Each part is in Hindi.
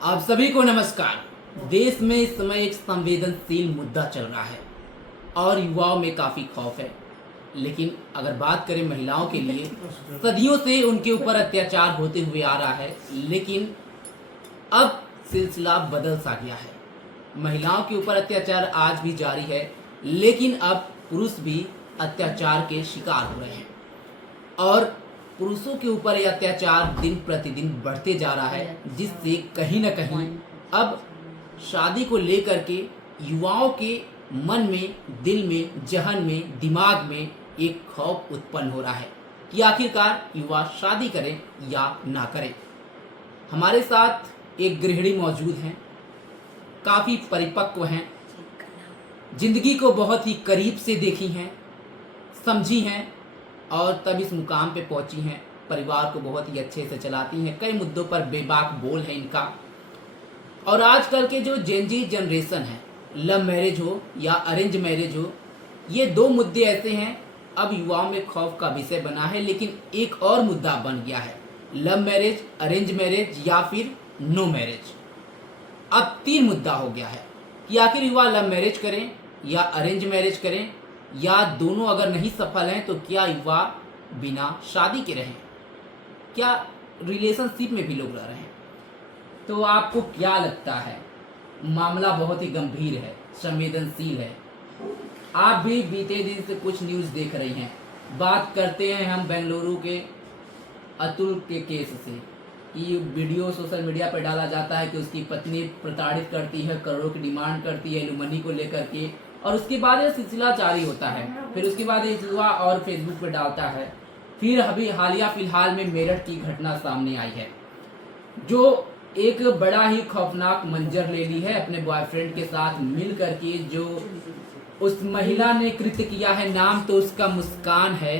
आप सभी को नमस्कार। देश में इस समय एक संवेदनशील मुद्दा चल रहा है और युवाओं में काफ़ी खौफ है। लेकिन अगर बात करें महिलाओं के लिए, सदियों से उनके ऊपर अत्याचार होते हुए आ रहा है, लेकिन अब सिलसिला बदल सा गया है। महिलाओं के ऊपर अत्याचार आज भी जारी है, लेकिन अब पुरुष भी अत्याचार के शिकार हो रहे हैं और पुरुषों के ऊपर यह अत्याचार दिन प्रतिदिन बढ़ते जा रहा है, जिससे कहीं न कहीं अब शादी को लेकर के युवाओं के मन में, दिल में, जहन में, दिमाग में एक खौफ उत्पन्न हो रहा है कि आखिरकार युवा शादी करें या ना करें। हमारे साथ एक गृहिणी मौजूद हैं, काफ़ी परिपक्व हैं, जिंदगी को बहुत ही करीब से देखी हैं, समझी हैं और तब इस मुकाम पे पहुंची हैं। परिवार को बहुत ही अच्छे से चलाती हैं, कई मुद्दों पर बेबाक बोल है इनका। और आजकल के जो जेनजी जनरेशन है, लव मैरिज हो या अरेंज मैरिज हो, ये दो मुद्दे ऐसे हैं अब युवाओं में खौफ का विषय बना है। लेकिन एक और मुद्दा बन गया है, लव मैरिज, अरेंज मैरिज या फिर नो मैरिज। अब तीन मुद्दा हो गया है कि आखिर युवा लव मैरिज करें या अरेंज मैरिज करें, या दोनों अगर नहीं सफल हैं तो क्या युवा बिना शादी के रहें, क्या रिलेशनशिप में भी लोग रह रहे हैं। तो आपको क्या लगता है? मामला बहुत ही गंभीर है, संवेदनशील है। आप भी बीते दिन से कुछ न्यूज़ देख रही हैं। बात करते हैं हम बेंगलुरु के अतुल के केस से कि वीडियो सोशल मीडिया पर डाला जाता है कि उसकी पत्नी प्रताड़ित करती है, करोड़ों की डिमांड करती है एलुमनी को लेकर के, और उसके बाद यह सिलसिला जारी होता है। फिर उसके बाद ये युवा और फेसबुक पे डालता है। फिर अभी हालिया फिलहाल में मेरठ की घटना सामने आई है, जो एक बड़ा ही खौफनाक मंजर ले ली है। अपने बॉयफ्रेंड के साथ मिल करके जो उस महिला ने कृत्य किया है, नाम तो उसका मुस्कान है,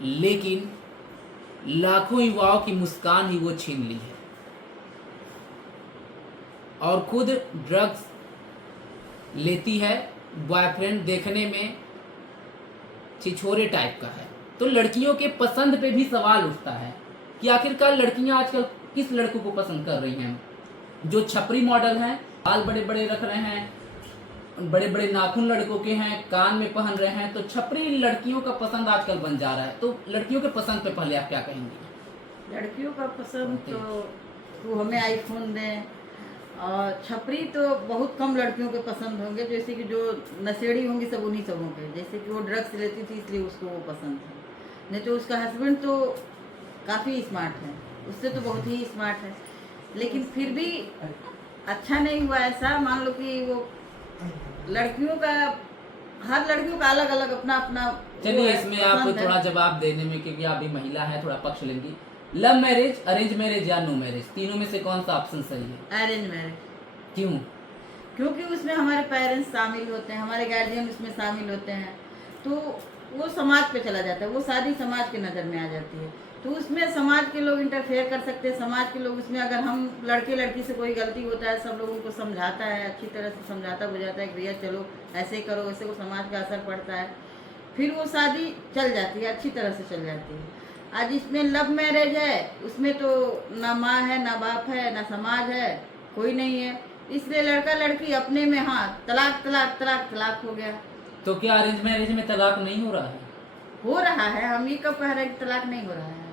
लेकिन लाखों युवाओं की मुस्कान ही वो छीन ली है और खुद ड्रग्स लेती है। बॉयफ्रेंड देखने में छिछोरे टाइप का है। तो लड़कियों के पसंद पे भी सवाल उठता है कि आखिरकार लड़कियां आजकल किस लड़कों को पसंद कर रही हैं। जो छपरी मॉडल हैं, बाल बड़े बड़े रख रहे हैं, बड़े बड़े नाखून लड़कों के हैं, कान में पहन रहे हैं, तो छपरी लड़कियों का पसंद आजकल बन जा रहा है। तो लड़कियों के पसंद पे पहले आप क्या कहेंगे? लड़कियों का पसंद तो वो हमें आईफोन दें, और छपरी तो बहुत कम लड़कियों के पसंद होंगे। जैसे कि जो नशेड़ी होंगी सब उन्हीं सबों के, जैसे कि वो ड्रग्स लेती थी इसलिए उसको वो पसंद है। नहीं तो उसका हस्बैंड तो काफ़ी स्मार्ट है, उससे तो बहुत ही स्मार्ट है, लेकिन फिर भी अच्छा नहीं हुआ। ऐसा मान लो कि वो लड़कियों का, हर लड़कियों का अलग अलग अपना अपना। चलिए इसमें आप थोड़ा जवाब देने में, क्योंकि आप भी महिला है, थोड़ा पक्ष लेंगी। लव मैरिज, अरेंज मैरिज या नो मैरिज, तीनों में से कौन सा ऑप्शन सही है? Arrange marriage. क्यों? क्योंकि उसमें हमारे पेरेंट्स शामिल होते हैं, हमारे गार्जियन उसमें शामिल होते हैं, तो वो समाज पे चला जाता है, वो शादी समाज के नज़र में आ जाती है। तो उसमें समाज के लोग इंटरफेयर कर सकते हैं। समाज के लोग उसमें, अगर हम लड़के लड़की से कोई गलती होता है, सब लोगों को समझाता है, अच्छी तरह से समझाता बुझाता है कि भैया चलो ऐसे करो, वैसे को समाज का असर पड़ता है, फिर वो शादी चल जाती है, अच्छी तरह से चल जाती है। आज इसमें लव मैरिज है, उसमें तो ना माँ है, ना बाप है, ना समाज है, कोई नहीं है, इसलिए लड़का लड़की अपने में, हाँ, तलाक तलाक तलाक तलाक हो गया। तो क्या अरेंज मैरिज में तलाक नहीं हो रहा है? हो रहा है, हम ये कब कह रहे हैं कि तलाक नहीं हो रहा है,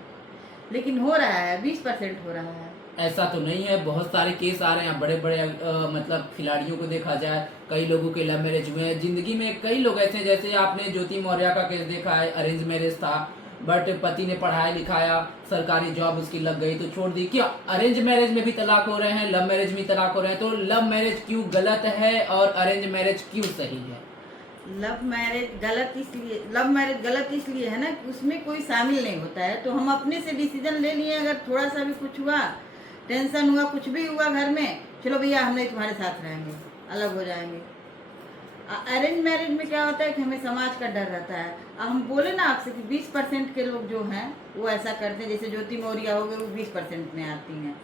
लेकिन हो रहा है, 20% हो रहा है। ऐसा तो नहीं है, बहुत सारे केस आ रहे हैं। बड़े बड़े मतलब खिलाड़ियों को देखा जाए, कई लोगों के लव मैरिज हुए हैं। जिंदगी में कई लोग ऐसे, जैसे आपने ज्योति मौर्य का केस देखा है, अरेंज मैरिज था, बट पति ने पढ़ाया लिखाया, सरकारी जॉब उसकी लग गई तो छोड़ दी। क्या अरेंज मैरिज में भी तलाक हो रहे हैं, लव मैरिज में तलाक हो रहे हैं? तो लव मैरिज क्यों गलत है और अरेंज मैरिज क्यों सही है? लव मैरिज गलत इसलिए है ना कि उसमें कोई शामिल नहीं होता है। तो हम अपने से डिसीजन ले लिए, अगर थोड़ा सा भी कुछ हुआ, टेंशन हुआ, कुछ भी हुआ घर में, चलो भैया हम नहीं तुम्हारे साथ रहेंगे, अलग हो जाएंगे। अरेंज मैरिज में क्या होता है कि हमें समाज का डर रहता है। अब हम बोले ना आपसे कि 20% के लोग जो हैं वो ऐसा करते हैं, जैसे ज्योति मौर्य हो गए, वो 20% में आती हैं,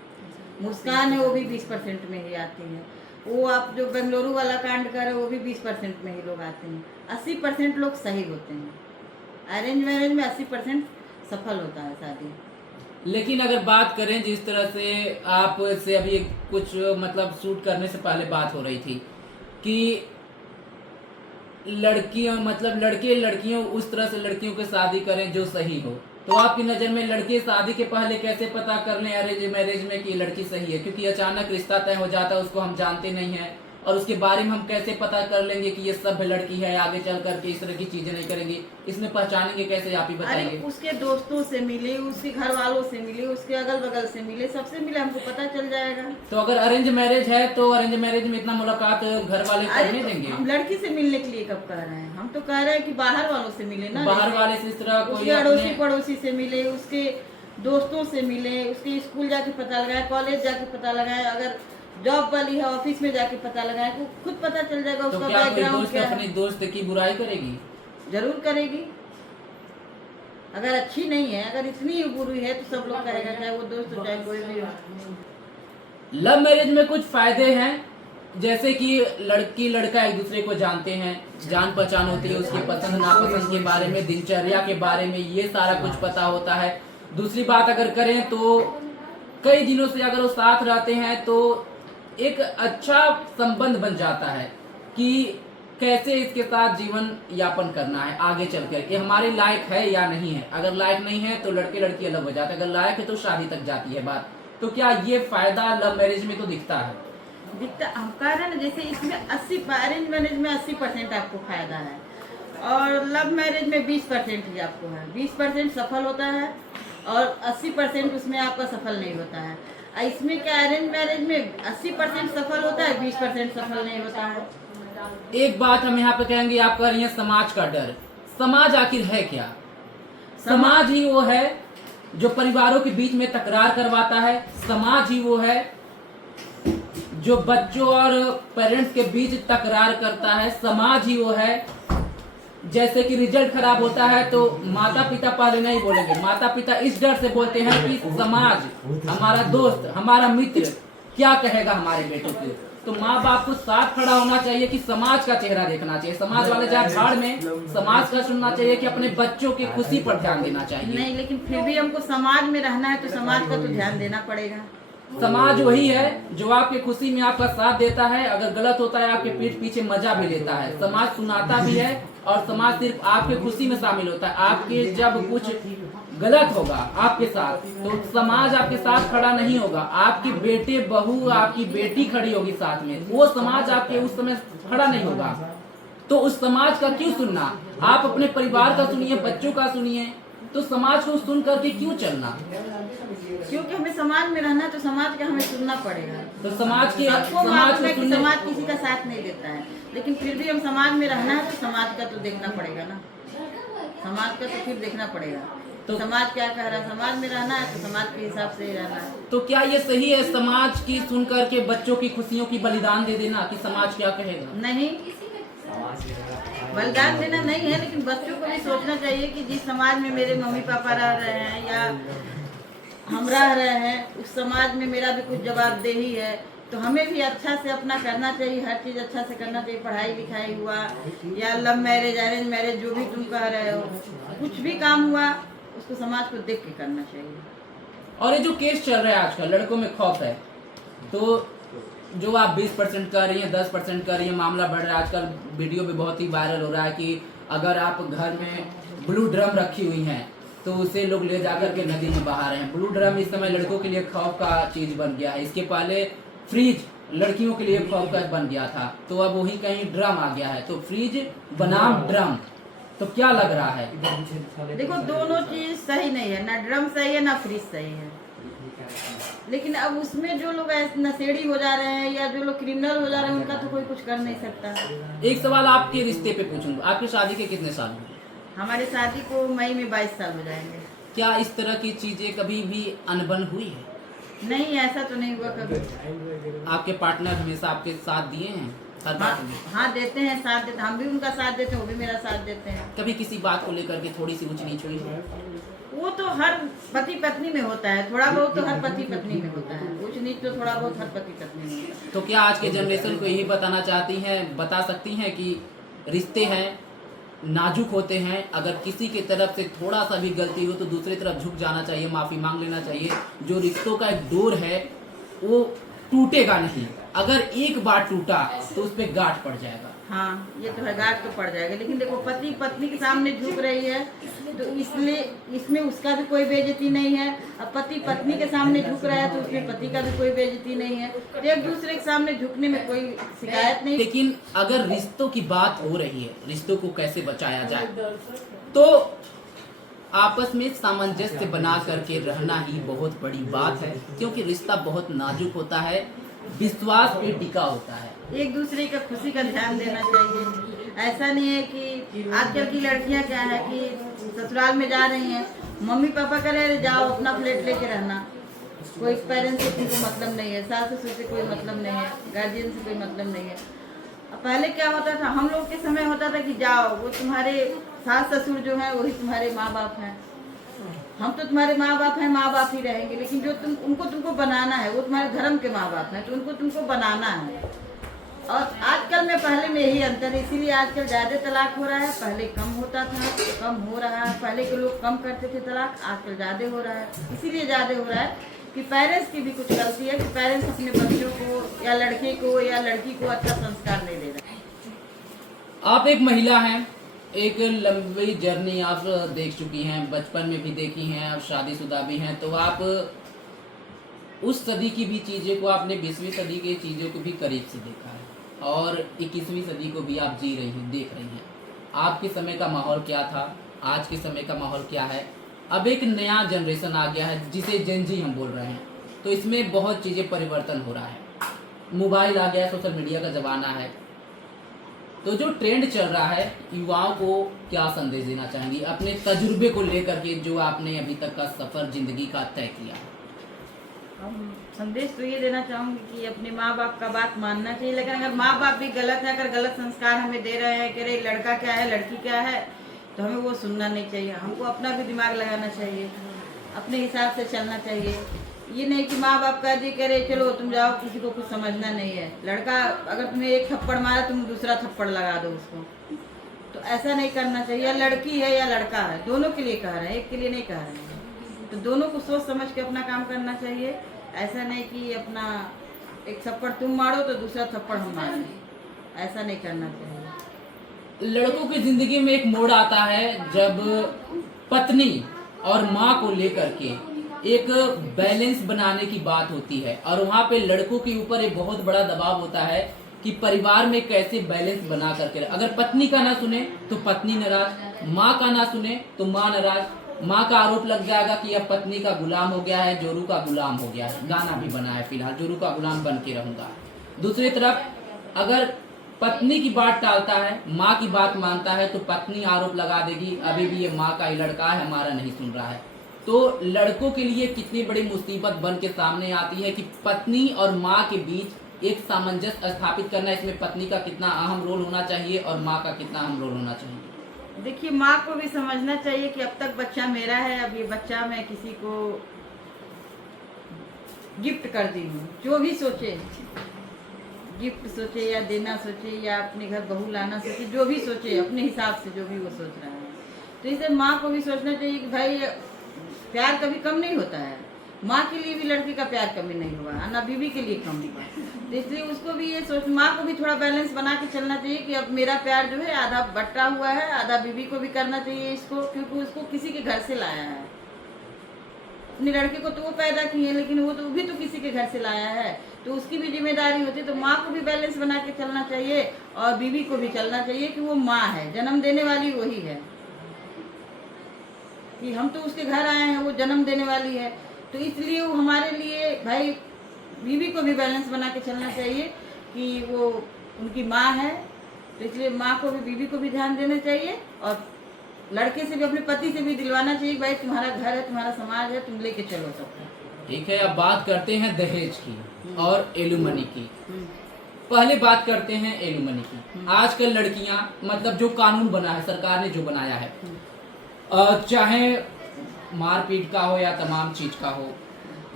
मुस्कान है वो भी 20% में ही आती है, वो आप जो बेंगलुरु वाला कांड कर रहे हो वो भी 20% में ही लोग आते हैं। 80% लोग सही होते हैं। अरेंज मैरिज में 80% सफल होता है शादी। लेकिन अगर बात करें जिस तरह से आप से अभी कुछ मतलब शूट करने से पहले बात हो रही थी कि लड़कियों मतलब लड़के लड़कियों उस तरह से लड़कियों की शादी करें जो सही हो, तो आपकी नज़र में लड़के शादी के पहले कैसे पता कर लें अरेंज मैरिज में कि लड़की सही है? क्योंकि अचानक रिश्ता तय हो जाता है, उसको हम जानते नहीं हैं, और उसके बारे में हम कैसे पता कर लेंगे कि ये सभ्य लड़की है, आगे चल करके इस तरह की चीजें नहीं करेंगी? इसमें पहचानेंगे कैसे, आप ही अरे बताइए। उसके दोस्तों से मिले, उसके घर वालों से मिले, उसके अगल बगल से मिले, सबसे मिले, हमको पता चल जाएगा। तो अगर अरेंज मैरिज है तो अरेंज मैरिज में इतना मुलाकात घर वाले अरे करने तो देंगे? हम लड़की से मिलने के लिए कब कह रहे हैं? हम तो कह रहे हैं कि बाहर वालों से मिले ना, बाहर वाले से इस तरह कोई उसके अड़ोसी अपने पड़ोसी से मिले, उसके दोस्तों से मिले, उसके स्कूल जाके पता लगाए, कॉलेज जाके पता लगाए, अगर जॉब वाली है ऑफिस में जाके पता लगाए, तो खुद पता चल जाएगा तो उसका क्या कोई बैकग्राउंड दोस्त क्या अपने है। दोस्त की बुराई करेगी? जरूर करेगी, अगर अच्छी नहीं है, अगर इतनी ही बुरी है तो सब लोग कहेगा, चाहे वो दोस्त हो चाहे कोई भी हो। लव मैरिज में कुछ फायदे हैं, जैसे कि लड़की लड़का एक दूसरे को जानते हैं, जान पहचान होती है, उसके पसंद नापसंद के बारे में, दिनचर्या के बारे में, ये सारा कुछ पता होता है। दूसरी बात अगर करें तो कई दिनों से अगर वो साथ रहते हैं तो एक अच्छा संबंध बन जाता है कि कैसे इसके साथ जीवन यापन करना है आगे चलकर, ये हमारे लायक है या नहीं है। अगर लायक नहीं है तो लड़के लड़की अलग हो जाते हैं, अगर लायक है तो शादी तक जाती है बात। तो क्या ये फायदा लव मैरिज में तो दिखता है? दिखता, हम कह रहे हैं ना, जैसे इसमें 80 अरेंज मैरिज में 80% आपको फायदा है और लव मैरिज में 20% ही आपको है। 20% सफल होता है और 80% उसमें आपका सफल नहीं होता है। इसमें क्या, अरेंज मैरिज में 80% सफल होता है, 20% सफल नहीं होता है। एक बात हम यहाँ पे कहेंगे, आप कह रही हैं समाज का डर। समाज आखिर है क्या? समाज ही वो है जो परिवारों के बीच में तकरार करवाता है। समाज ही वो है जो बच्चों और पेरेंट्स के बीच तकरार करता है। समाज ही वो है, जैसे कि रिजल्ट खराब होता है तो माता पिता पहले नहीं बोलेंगे, माता पिता इस डर से बोलते हैं कि समाज, हमारा दोस्त, हमारा मित्र क्या कहेगा हमारे बेटों को। तो माँ बाप को साथ खड़ा होना चाहिए कि समाज का चेहरा देखना चाहिए, समाज वाले जाए भाड़ में, समाज का सुनना चाहिए कि अपने बच्चों की खुशी पर ध्यान देना चाहिए। नहीं, लेकिन फिर भी हमको समाज में रहना है तो समाज का तो ध्यान देना पड़ेगा। समाज वही है जो आपके खुशी में आपका साथ देता है, अगर गलत होता है आपके पीठ पीछे मजा भी लेता है। समाज सुनाता भी है और समाज सिर्फ आपके खुशी में शामिल होता है। आपके जब कुछ गलत होगा आपके साथ तो समाज आपके साथ खड़ा नहीं होगा, आपकी बेटे बहू आपकी बेटी खड़ी होगी साथ में, वो समाज आपके उस समय खड़ा नहीं होगा। तो उस समाज का क्यों सुनना? आप अपने परिवार का सुनिए, बच्चों का सुनिए, तो समाज को सुन करके क्यों चलना? क्योंकि हमें समाज में रहना है तो समाज का हमें सुनना पड़ेगा। तो समाज के सबको समाज मालूम को है कि सुनने, समाज किसी का साथ नहीं देता है, लेकिन फिर भी हम समाज में रहना है तो समाज का तो देखना पड़ेगा ना, समाज का तो फिर देखना पड़ेगा। तो समाज क्या कह रहा है, समाज में रहना है तो समाज के हिसाब से ही रहना है। तो क्या ये सही है समाज की सुन करके बच्चों की खुशियों की बलिदान दे देना कि समाज क्या कहेगा? नहीं, बलिदान देना नहीं है, लेकिन बच्चों को भी सोचना चाहिए कि जिस समाज में मेरे मम्मी पापा रह रहे हैं या हम रह रहे हैं, उस समाज में मेरा भी कुछ जवाबदेही है, तो हमें भी अच्छा से अपना करना चाहिए, हर चीज़ अच्छा से करना चाहिए। पढ़ाई लिखाई हुआ या लव मैरिज अरेंज मैरिज जो भी तुम कह रहे हो, कुछ भी काम हुआ उसको समाज को देख के करना चाहिए। और ये जो केस चल रहा है आजकल, लड़कों में खौफ है, तो जो आप 20% कर रही हैं, 10% कर रही हैं, मामला बढ़ रहा है। आजकल वीडियो भी बहुत ही वायरल हो रहा है कि अगर आप घर में ब्लू ड्रम रखी हुई हैं तो उसे लोग ले जाकर के नदी में बहा रहे हैं। ब्लू ड्रम इस समय लड़कों के लिए खौफ का चीज बन गया है। इसके पहले फ्रिज लड़कियों के लिए खौफ का बन गया था, तो अब वही कहीं ड्रम आ गया है। तो फ्रिज बनाम ड्रम, तो क्या लग रहा है? देखो, दोनों चीज सही नहीं है, ना ड्रम सही है ना फ्रिज सही है, लेकिन अब उसमें जो लोग नशेड़ी हो जा रहे हैं या जो लोग क्रिमिनल हो जा रहे हैं उनका तो कोई कुछ कर नहीं सकता। एक सवाल आपके रिश्ते पे पूछूंगा, आपकी शादी के कितने साल हुए? हमारी शादी को मई में 22 साल हो जाएंगे। क्या इस तरह की चीजें कभी भी अनबन हुई है? नहीं, ऐसा तो नहीं हुआ कभी। आपके पार्टनर हमेशा आपके साथ दिए हैं हर बात में? हाँ, देते हैं, साथ देते, हम भी उनका साथ देते हैं, वो भी मेरा साथ देते हैं। कभी किसी बात को लेकर के थोड़ी सी ऊंच नीच हुई है? वो तो हर पति पत्नी में होता है, थोड़ा बहुत तो हर पति पत्नी में होता है, ऊंच नीच तो थोड़ा बहुत हर पति पत्नी में होता है। तो क्या आज के जनरेशन को यही बताना चाहती हैं, बता सकती हैं कि रिश्ते हैं नाजुक होते हैं। अगर किसी की तरफ से थोड़ा सा भी गलती हो तो दूसरी तरफ झुक जाना चाहिए, माफ़ी मांग लेना चाहिए। जो रिश्तों का एक डोर है वो टूटेगा नहीं। अगर एक बार टूटा तो उस पर गांठ पड़ जाएगा। हाँ, ये तो है, गांठ तो पड़ जाएगा। लेकिन देखो, पति पत्नी के सामने झुक रही है तो इसलिए इसमें उसका भी कोई बेइज्जती नहीं है। अब पति पत्नी के सामने झुक रहा है तो उसमें पति का भी कोई बेइज्जती नहीं है। तो एक दूसरे के सामने झुकने में कोई शिकायत नहीं। लेकिन अगर रिश्तों की बात हो रही है, रिश्तों को कैसे बचाया जाए, तो आपस में सामंजस्य बना करके रहना ही बहुत बड़ी बात है। क्योंकि रिश्ता बहुत नाजुक होता है, विश्वास पे टिका होता है। एक दूसरे का खुशी का ध्यान देना चाहिए। ऐसा नहीं है कि आजकल की लड़कियां क्या है कि ससुराल में जा रही हैं, मम्मी पापा कह रहे हैं जाओ अपना फ्लैट लेके रहना, कोई पेरेंट्स से तुमको मतलब नहीं है, सास ससुर से कोई मतलब नहीं है, गार्जियन से कोई मतलब नहीं है। अब पहले क्या होता था, हम लोग के समय होता था कि जाओ, वो तुम्हारे सास ससुर जो है वही तुम्हारे माँ बाप हैं, हम तो तुम्हारे माँ बाप हैं, माँ बाप ही रहेंगे। लेकिन जो तुमको बनाना है वो तुम्हारे धर्म के माँ बाप हैं, तो तुमको बनाना है। और आजकल में पहले में यही अंतर है, इसीलिए आजकल ज़्यादा तलाक हो रहा है। पहले कम होता था, कम हो रहा है। पहले के लोग कम करते थे तलाक, आजकल ज़्यादा हो रहा है। इसीलिए ज़्यादा हो रहा है कि पेरेंट्स की भी कुछ गलती है कि पेरेंट्स अपने बच्चों को या लड़के को या लड़की को अच्छा संस्कार नहीं दे रहे। आप एक महिला हैं, एक लंबी जर्नी आप देख चुकी हैं, बचपन में भी देखी हैं, अब शादीशुदा भी हैं, तो आप उस सदी की भी चीज़ों को, आपने 20वीं सदी की चीज़ों को भी करीब से देखा है और 21वीं सदी को भी आप जी रही हैं, देख रही हैं। आपके समय का माहौल क्या था, आज के समय का माहौल क्या है। अब एक नया जनरेशन आ गया है जिसे जेन जी हम बोल रहे हैं, तो इसमें बहुत चीज़ें परिवर्तन हो रहा है। मोबाइल आ गया, सोशल मीडिया का ज़माना है, तो जो ट्रेंड चल रहा है, युवाओं को क्या संदेश देना चाहेंगी अपने तजुर्बे को लेकर के, जो आपने अभी तक का सफ़र जिंदगी का तय किया? हम संदेश तो ये देना चाहूँगी कि अपने माँ बाप का बात मानना चाहिए। लेकिन अगर माँ बाप भी गलत है, अगर गलत संस्कार हमें दे रहे हैं कि अरे लड़का क्या है लड़की क्या है, तो हमें वो सुनना नहीं चाहिए। हमको अपना भी दिमाग लगाना चाहिए, अपने हिसाब से चलना चाहिए। ये नहीं कि माँ बाप कह दिए करे चलो तुम जाओ, किसी को कुछ समझना नहीं है। लड़का अगर तुम्हें एक थप्पड़ मारा, तुम दूसरा थप्पड़ लगा दो उसको, तो ऐसा नहीं करना चाहिए। या लड़की है या लड़का है, दोनों के लिए कह रहे हैं, एक के लिए नहीं कह रहे हैं। तो दोनों को सोच समझ के अपना काम करना चाहिए। ऐसा नहीं कि अपना एक थप्पड़ तुम मारो तो दूसरा थप्पड़ हम मारें, ऐसा नहीं करना चाहिए। लड़कों की जिंदगी में एक मोड़ आता है जब पत्नी और माँ को लेकर के एक बैलेंस बनाने की बात होती है, और वहाँ पे लड़कों के ऊपर एक बहुत बड़ा दबाव होता है कि परिवार में कैसे बैलेंस बना करके। अगर पत्नी का ना सुने तो पत्नी नाराज, माँ का ना सुने तो माँ नाराज, माँ का आरोप लग जाएगा कि अब पत्नी का गुलाम हो गया है, जोरू का गुलाम हो गया है। गाना भी बना है फिलहाल, जोरू का गुलाम बन के रहूंगा। दूसरी तरफ अगर पत्नी की बात टालता है, माँ की बात मानता है, तो पत्नी आरोप लगा देगी अभी भी ये माँ का ही लड़का है, हमारा नहीं सुन रहा है। तो लड़कों के लिए कितनी बड़ी मुसीबत बन के सामने आती है कि पत्नी और माँ के बीच एक सामंजस्य स्थापित करना। इसमें पत्नी का कितना अहम रोल होना चाहिए और माँ का कितना अहम रोल होना चाहिए? देखिए, माँ को भी समझना चाहिए कि अब तक बच्चा मेरा है, अब ये बच्चा मैं किसी को गिफ्ट कर दी हूँ। जो भी सोचे, गिफ्ट सोचे या देना सोचे या अपने घर बहू लाना सोचे, जो भी सोचे अपने हिसाब से जो भी वो सोच रहा है, तो इसे माँ को भी सोचना चाहिए कि भाई प्यार कभी कम नहीं होता है। माँ के लिए भी लड़की का प्यार कभी नहीं हुआ, ना बीवी के लिए कम हुआ। तो इसलिए उसको भी ये सोच, माँ को भी थोड़ा बैलेंस बना के चलना चाहिए कि अब मेरा प्यार जो है आधा बटा हुआ है, आधा बीवी को भी करना चाहिए इसको, क्योंकि उसको किसी के घर से लाया है। अपनी लड़की को तो वो पैदा की है, लेकिन वो भी तो किसी के घर से लाया है, तो उसकी भी जिम्मेदारी होती है। तो माँ को भी बैलेंस बना के चलना चाहिए और बीवी को भी चलना चाहिए कि वो माँ है, जन्म देने वाली वही है, कि हम तो उसके घर आए हैं, वो जन्म देने वाली है। तो इसलिए वो हमारे लिए भाई बीवी को भी बैलेंस बना के चलना चाहिए कि वो उनकी माँ है। तो इसलिए माँ को भी बीवी को भी ध्यान देना चाहिए और लड़के से भी अपने पति से भी दिलवाना चाहिए भाई तुम्हारा घर है, तुम्हारा समाज है, तुम लेके चलो सबको। ठीक है, अब बात करते हैं दहेज की और एलुमनी की। पहले बात करते हैं एलुमनी की। आजकल लड़कियां, मतलब जो कानून बना है, सरकार ने जो बनाया है, चाहे मारपीट का हो या तमाम चीज का हो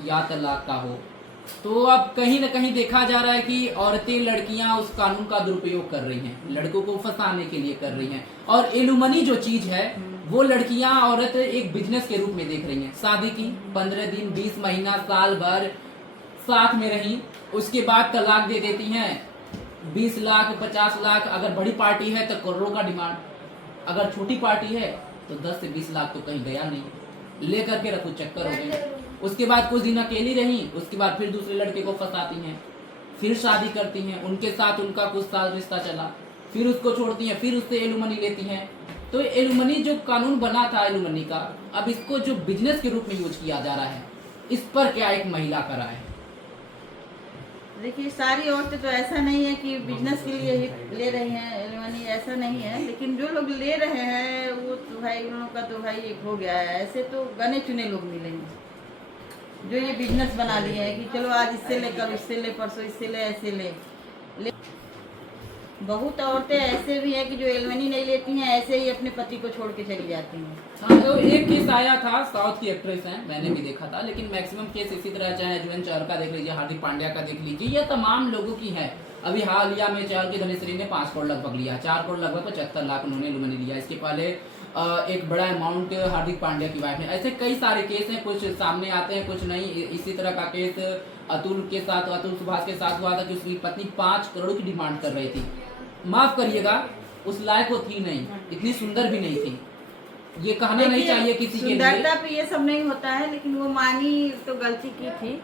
या तलाक का हो, तो अब कहीं ना कहीं देखा जा रहा है कि औरतें लड़कियां उस कानून का दुरुपयोग कर रही हैं, लड़कों को फंसाने के लिए कर रही हैं। और एलुमनी जो चीज है वो लड़कियां औरत एक बिजनेस के रूप में देख रही हैं। शादी की 15 दिन 20 महीना साल भर साथ में रही, उसके बाद तलाक दे देती हैं। 20 लाख 50 लाख, अगर बड़ी पार्टी है तो करोड़ों का डिमांड, अगर छोटी पार्टी है तो 10 से 20 लाख तो कहीं गया नहीं, लेकर के रखो चक्कर हो गए। उसके बाद कुछ दिन अकेली रही, उसके बाद फिर दूसरे लड़के को फंसाती हैं, फिर शादी करती हैं, उनके साथ उनका कुछ साल रिश्ता चला, फिर उसको छोड़ती हैं, फिर उससे एलुमनी लेती हैं। तो एलुमनी जो कानून बना था एलुमनी का, अब इसको जो बिजनेस के रूप में यूज किया जा रहा है, इस पर क्या एक महिला का राय है? देखिए, सारी औरतें तो ऐसा नहीं है कि बिजनेस के लिए ही ले रही हैं एलिमनी, ऐसा नहीं है। लेकिन जो लोग ले रहे हैं वो तो भाई उन लोगों का तो भाई एक हो गया है। ऐसे तो गने चुने लोग मिलेंगे जो ये बिजनेस बना लिए हैं कि चलो आज इससे ले, कल उससे ले, परसों इससे ले, ऐसे ले। बहुत औरतें ऐसे भी हैं कि जो एलमनी नहीं लेती हैं, ऐसे ही अपने पति को छोड़ के चली जाती हैं। हाँ, तो एक केस आया था, साउथ की एक्ट्रेस हैं, मैंने भी देखा था, लेकिन मैक्सिमम केस इसी तरह, चाहे जुएन चहल का देख लीजिए, हार्दिक पांड्या का देख लीजिए, ये तमाम लोगों की है। अभी हालिया में चहल की धनेश्वरी ने 5 करोड़ लगभग लिया, 4 करोड़ लगभग 75 लाख उन्होंने एलुमनी लिया। इसके पहले एक बड़ा अमाउंट हार्दिक पांड्या की वाइफ ने। ऐसे कई सारे केस हैं, कुछ सामने आते हैं कुछ नहीं। इसी तरह का केस अतुल के साथ, अतुल सुभाष के साथ हुआ था कि उसकी पत्नी 5 करोड़ की डिमांड कर रही थी। माफ करिएगा, उस लायक वो थी नहीं, इतनी सुंदर भी नहीं थी। ये कहना नहीं चाहिए किसी के लिए। सुंदरता पे ये सब नहीं होता है, लेकिन वो मानी तो गलती की थी।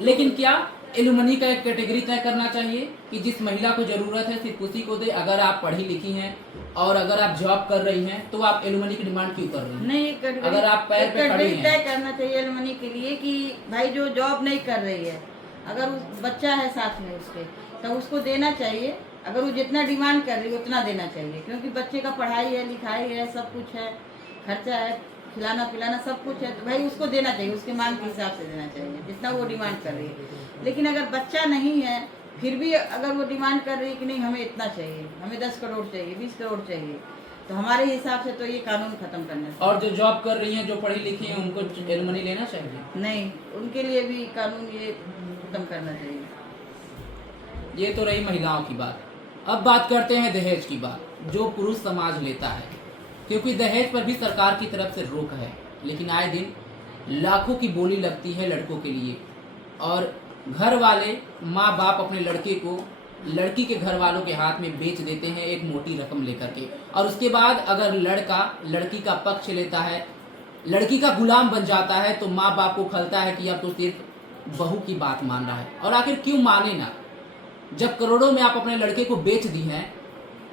लेकिन क्या एलुमनी का एक कैटेगरी तय करना चाहिए कि जिस महिला को जरूरत है सिर्फ उसी को दे? अगर आप पढ़ी लिखी हैं और अगर आप जॉब कर रही हैं तो आप एलुमनी की डिमांड क्यों कर रही हैं? नहीं, अगर आप पैर पे खड़ी हैं, तय करना चाहिए एलुमनी के लिए कि भाई जो जॉब नहीं कर रही है, अगर उस बच्चा है साथ में उसके, तो उसको देना चाहिए। अगर वो जितना डिमांड कर रही है उतना देना चाहिए, क्योंकि बच्चे का पढ़ाई है, लिखाई है, सब कुछ है, खर्चा है, खिलाना पिलाना सब कुछ है, तो भाई उसको देना चाहिए, उसके मांग के हिसाब से देना चाहिए जितना वो डिमांड कर रही है। लेकिन अगर बच्चा नहीं है फिर भी अगर वो डिमांड कर रही है कि नहीं हमें इतना चाहिए, हमें 10 करोड़ चाहिए, 20 करोड़ चाहिए, तो हमारे हिसाब से तो ये कानून खत्म करना चाहिए। और जो जॉब कर रही हैं, जो पढ़ी लिखी हैं, उनको एलुमनी लेना चाहिए? नहीं, उनके लिए भी कानून ये खत्म करना चाहिए। ये तो रही महिलाओं की बात। अब बात करते हैं दहेज की बात, जो पुरुष समाज लेता है, क्योंकि दहेज पर भी सरकार की तरफ से रोक है, लेकिन आए दिन लाखों की बोली लगती है लड़कों के लिए। और घर वाले, माँ बाप अपने लड़के को लड़की के घर वालों के हाथ में बेच देते हैं एक मोटी रकम लेकर के। और उसके बाद अगर लड़का लड़की का पक्ष लेता है, लड़की का गुलाम बन जाता है, तो माँ बाप को खलता है कि अब तो सिर्फ बहू की बात मान रहा है। और आखिर क्यों माने ना? जब करोड़ों में आप अपने लड़के को बेच दी हैं,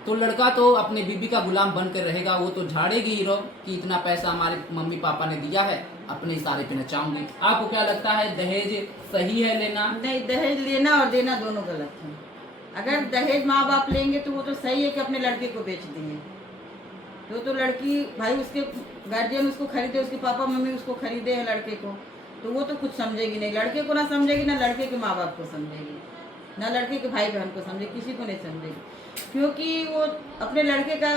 तो लड़का तो अपने बीबी का गुलाम बनकर रहेगा। वो तो झाड़ेगी हीरो कि इतना पैसा हमारे मम्मी पापा ने दिया है, अपने इशारे पे नचाऊंगी। आपको क्या लगता है, दहेज सही है लेना? नहीं, दहेज लेना और देना दोनों गलत है। अगर दहेज माँ बाप लेंगे तो वो तो सही है कि अपने लड़के को बेच दिए, तो लड़की भाई उसके गार्जियन उसको खरीदे, उसके पापा मम्मी उसको खरीदे हैं लड़के को, तो वो तो कुछ समझेगी नहीं, लड़के को ना समझेगी, ना लड़के के माँ बाप को समझेगी, ना लड़के के भाई बहन को समझेगी, किसी को नहीं समझेगी। क्योंकि वो अपने लड़के का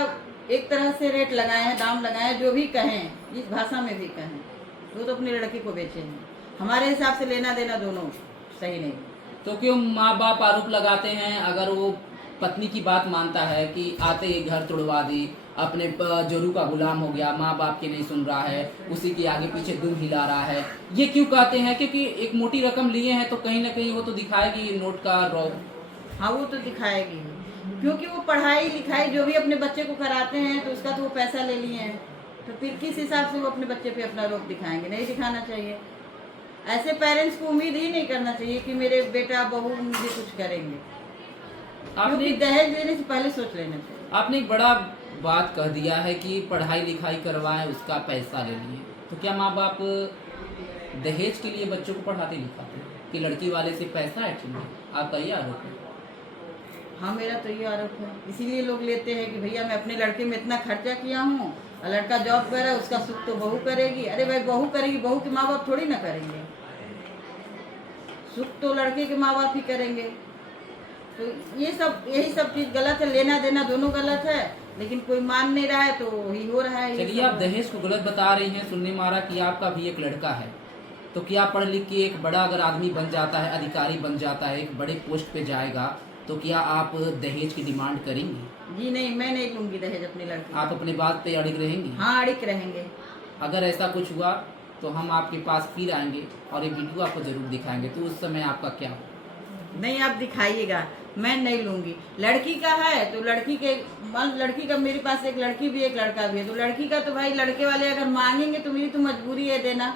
एक तरह से रेट लगाए हैं, दाम लगाए हैं, जो भी कहें, जिस भाषा में भी कहें, वो तो अपने लड़के को बेचे हैं। हमारे हिसाब से लेना देना दोनों सही नहीं। तो क्यों माँ बाप आरोप लगाते हैं, अगर वो पत्नी की बात मानता है कि आते ही घर तोड़वा दी, अपने जोरू का गुलाम हो गया, माँ बाप की नहीं सुन रहा है, उसी के आगे पीछे दुम हिला रहा है, ये क्यों कहते हैं? क्योंकि एक मोटी रकम लिए हैं तो कहीं ना कहीं वो तो दिखाएगी नोट का रौब। हाँ, वो तो दिखाएगी, क्योंकि वो पढ़ाई लिखाई जो भी अपने बच्चे को कराते हैं तो उसका तो वो पैसा ले लिए हैं, तो फिर किस हिसाब से वो अपने बच्चे पे अपना रोक दिखाएंगे? नहीं दिखाना चाहिए। ऐसे पेरेंट्स को उम्मीद ही नहीं करना चाहिए कि मेरे बेटा बहू मुझे कुछ करेंगे, क्योंकि दहेज लेने से पहले सोच लेना चाहिए। आपने एक बड़ा बात कह दिया है कि पढ़ाई लिखाई करवाएं, उसका पैसा ले लिए, तो क्या माँ बाप दहेज के लिए बच्चों को पढ़ाते लिखाते हैं कि लड़की वाले से पैसा है? आपका ये आरोप है? हाँ, मेरा तो ये आरोप है। इसीलिए लोग लेते हैं कि भैया मैं अपने लड़के में इतना खर्चा किया हूँ, और लड़का जॉब कर रहा है, उसका सुख तो बहू करेगी। अरे भाई, बहू करेगी, बहू के माँ बाप थोड़ी ना करेंगे, सुख तो लड़के के माँ बाप ही करेंगे। तो यही सब चीज़ गलत है, लेना देना दोनों गलत है, लेकिन कोई मान नहीं रहा है तो ही हो रहा है। चलिए, आप दहेज को गलत बता रही हैं। सुनने में आ रहा कि आपका भी एक लड़का है, तो क्या पढ़ लिख के एक बड़ा अगर आदमी बन जाता है, अधिकारी बन जाता है, एक बड़े पोस्ट पे जाएगा, तो क्या आप दहेज की डिमांड करेंगी? जी नहीं, मैं नहीं लूंगी दहेज अपनी लड़की आप का। अपने बात पे अड़िग रहेंगी? हाँ, अड़िग रहेंगे। अगर ऐसा कुछ हुआ तो हम आपके पास फिर आएंगे और ये वीडियो आपको जरूर दिखाएंगे, तो उस समय आपका क्या हो? नहीं, आप दिखाइएगा, मैं नहीं लूंगी। लड़की का है तो लड़की के मान, लड़की का मेरे पास एक लड़की भी एक लड़का भी है, तो लड़की का तो भाई लड़के वाले अगर मांगेंगे तो मेरी तो मजबूरी है देना,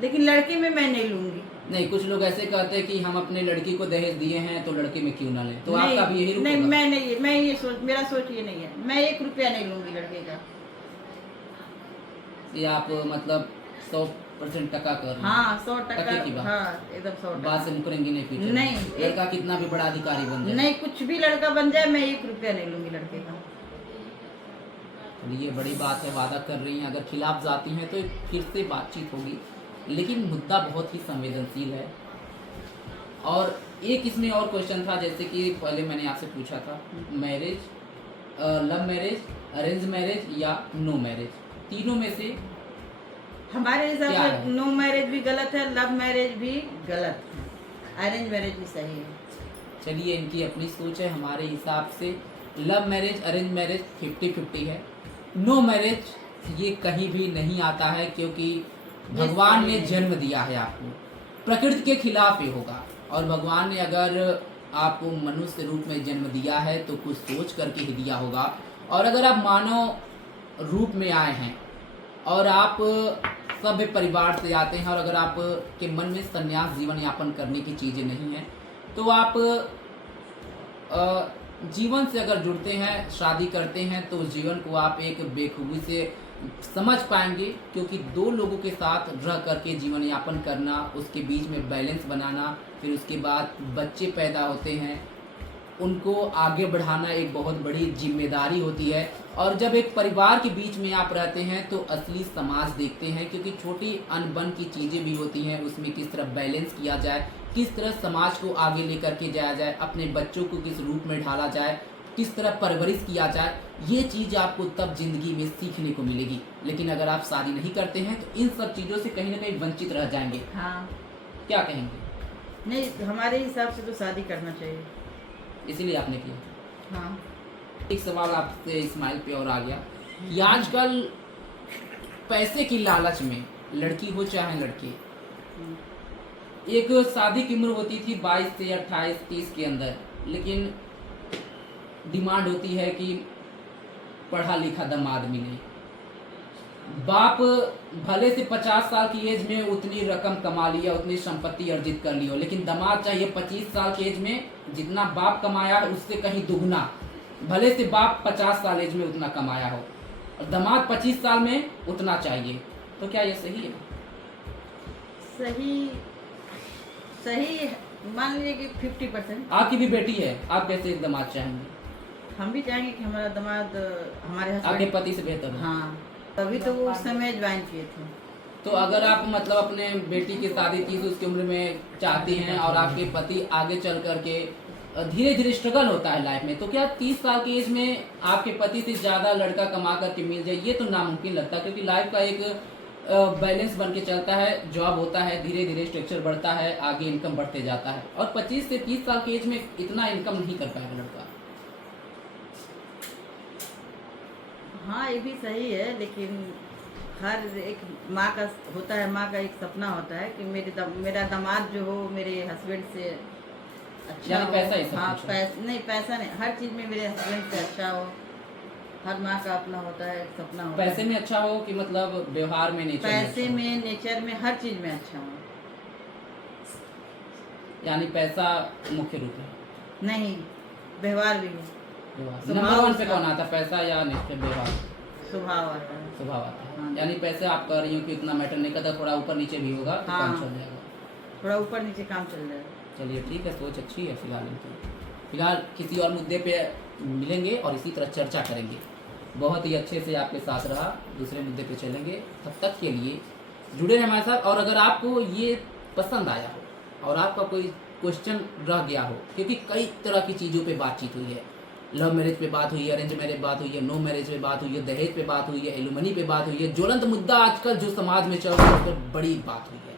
लेकिन लड़के में मैं नहीं लूंगी। नहीं, कुछ लोग ऐसे कहते हैं कि हम अपने लड़की को दहेज दिए हैं तो लड़के में क्यों ना लें, तो नहीं, आपका भी यही रुख नहीं, होगा? मैं ये सोच, मेरा सोच ये नहीं है, मैं 1 रुपया नहीं लूंगी लड़के का। ये आप मतलब 100% टका कर रहे हैं? हाँ, 100 टके की टका। बात। हाँ, एकदम 100 बात से टका। मुकरेंगी नहीं फ्यूचर में? नहीं, लड़का कितना भी बड़ा अधिकारी बन जाए? नहीं, कुछ भी लड़का बन जाए, मैं 1 रुपया नहीं लूंगी लड़के का। ये बड़ी बात है, वादा कर रही हैं, अगर खिलाफ जाती हैं तो फिर से बातचीत होगी, लेकिन मुद्दा बहुत ही संवेदनशील है। और एक इसमें और क्वेश्चन था, जैसे कि पहले मैंने आपसे पूछा था, marriage, love marriage, arrange marriage या नो मैरिज, तीनों में से हमारे हिसाब क्या से है? नो मैरिज भी गलत है, लव मैरिज भी गलत है, अरेंज मैरिज भी सही है। चलिए, इनकी अपनी सोच है, हमारे हिसाब से लव मैरिज अरेंज मैरिज 50-50 है। नो मैरिज ये कहीं भी नहीं आता है, क्योंकि भगवान ने जन्म दिया है आपको, प्रकृति के खिलाफ ये होगा। और भगवान ने अगर आपको मनुष्य रूप में जन्म दिया है तो कुछ सोच करके ही दिया होगा। और अगर आप मानव रूप में आए हैं और आप सभ्य परिवार से आते हैं, और अगर आप के मन में संन्यास जीवन यापन करने की चीज़ें नहीं हैं, तो आप जीवन से अगर जुड़ते हैं, शादी करते हैं, तो उस जीवन को आप एक बेखूबी से समझ पाएंगे, क्योंकि दो लोगों के साथ रह करके जीवन यापन करना, उसके बीच में बैलेंस बनाना, फिर उसके बाद बच्चे पैदा होते हैं, उनको आगे बढ़ाना एक बहुत बड़ी जिम्मेदारी होती है। और जब एक परिवार के बीच में आप रहते हैं तो असली समाज देखते हैं, क्योंकि छोटी अनबन की चीज़ें भी होती हैं, उसमें किस तरह बैलेंस किया जाए, किस तरह समाज को आगे लेकर के जाया जाए, अपने बच्चों को किस रूप में ढाला जाए, किस तरह परवरिश किया जाए, ये चीज़ आपको तब जिंदगी में सीखने को मिलेगी। लेकिन अगर आप शादी नहीं करते हैं तो इन सब चीज़ों से कहीं ना कहीं वंचित रह जाएंगे। हाँ, क्या कहेंगे? नहीं, हमारे हिसाब से तो शादी करना चाहिए। इसीलिए आपने किया। हाँ, एक सवाल आपसे इस्माइल पे और आ गया कि आजकल पैसे की लालच में, लड़की हो चाहे लड़के, एक शादी की उम्र होती थी 22 से 28, 30 के अंदर, लेकिन डिमांड होती है कि पढ़ा लिखा दामाद मिले। बाप भले से 50 साल की एज में उतनी रकम कमा लिया, उतनी संपत्ति अर्जित कर ली हो, लेकिन दामाद चाहिए 25 साल की एज में जितना बाप कमाया है उससे कहीं दुगना। भले से बाप 50 साल एज में उतना कमाया हो और दामाद 25 साल में उतना चाहिए, तो क्या ये सही है? सही सही मान लीजिए कि 50%। आपकी भी बेटी है, आप कैसे एक दामाद चाहेंगे? हम भी चाहेंगे कि हमारा दामाद हमारे आपके हस्बैंड। पति से बेहतर हो। हाँ, तभी तो वो उस समय ज्वाइन किए थे। तो अगर आप मतलब अपने बेटी की शादी 30 की उम्र में चाहती हैं और आपके पति आगे चल करके धीरे धीरे स्ट्रगल होता है लाइफ में, तो क्या 30 साल की एज में आपके पति से ज़्यादा लड़का कमा करके मिल जाए? ये तो नामुमकिन लगता है, क्योंकि लाइफ का एक बैलेंस बन के चलता है, जॉब होता है, धीरे धीरे स्ट्रक्चर बढ़ता है, आगे इनकम बढ़ते जाता है, और 25 से 30 साल की एज में इतना इनकम नहीं कर पाएगा लड़का। हाँ, ये भी सही है, लेकिन हर एक माँ का होता है, माँ का एक सपना होता है कि मेरा दामाद जो हो मेरे हस्बैंड से अच्छा यानी हो। पैसा ही सब हाँ, कुछ हो। नहीं, पैसा नहीं, हर चीज़ में मेरे हस्बैंड से अच्छा हो। हर माँ का अपना होता है, एक सपना होता है। पैसे में अच्छा हो कि मतलब व्यवहार में, नेचर में पैसे अच्छा हो? में, नेचर में, हर चीज़ में अच्छा हो। यानी पैसा मुख्य रूप है? नहीं, व्यवहार भी है, व्यवहार स्वभाव नंबर 1 पे उसका। कौन आता है, पैसा या नेचर, व्यवहार? स्वभाव आता है। स्वभाव आता है। हाँ। यानी पैसे आप कह रही हो कि इतना मैटर नहीं करता, थोड़ा ऊपर नीचे भी होगा तो हाँ। काम चल जाएगा। थोड़ा ऊपर नीचे काम चल जाएगा। चलिए ठीक है, सोच अच्छी है फिलहाल इनकी। फिलहाल किसी और मुद्दे पे मिलेंगे और इसी तरह चर्चा करेंगे। बहुत ही अच्छे से आपके साथ रहा, दूसरे मुद्दे पे चलेंगे। तब तक के लिए जुड़े रहें हमारे साथ। और अगर आपको ये पसंद आया हो और आपका कोई क्वेश्चन रह गया हो, क्योंकि कई तरह की चीज़ों पे बातचीत हुई है, लव मैरिज पे बात हुई है, अरेंज मैरिज बात हुई है, नो मैरिज पे बात हुई है, दहेज पे बात हुई है, एलुमनी पे बात हुई है, ज्वलंत मुद्दा आजकल जो समाज में चल रहा है उस पर बड़ी बात हुई है।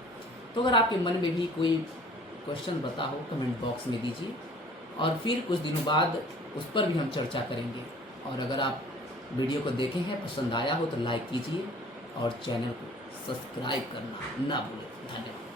तो अगर आपके मन में भी कोई क्वेश्चन बता हो कमेंट बॉक्स में दीजिए और फिर कुछ दिनों बाद उस पर भी हम चर्चा करेंगे। और अगर आप वीडियो को देखे हैं, पसंद आया हो तो लाइक कीजिए और चैनल को सब्सक्राइब करना ना भूलें। धन्यवाद।